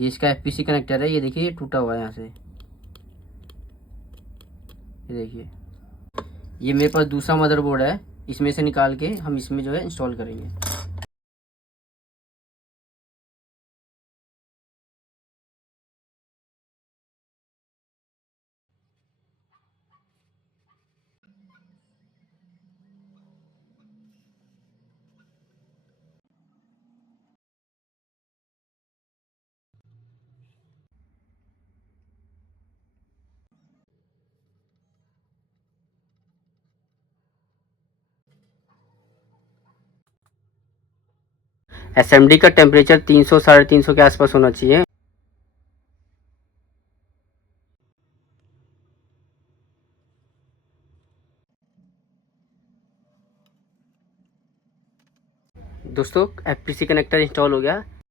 ये इसका FPC connector है, ये देखिए ये टूटा हुआ है यहाँ से, ये देखिए। ये मेरे पास दूसरा मदरबोर्ड है, इसमें से निकाल के हम इसमें जो है इंस्टॉल करेंगे। एसएमडी का टेम्परेचर 300 350 के आसपास होना चाहिए। दोस्तों एफपीसी कनेक्टर इंस्टॉल हो गया।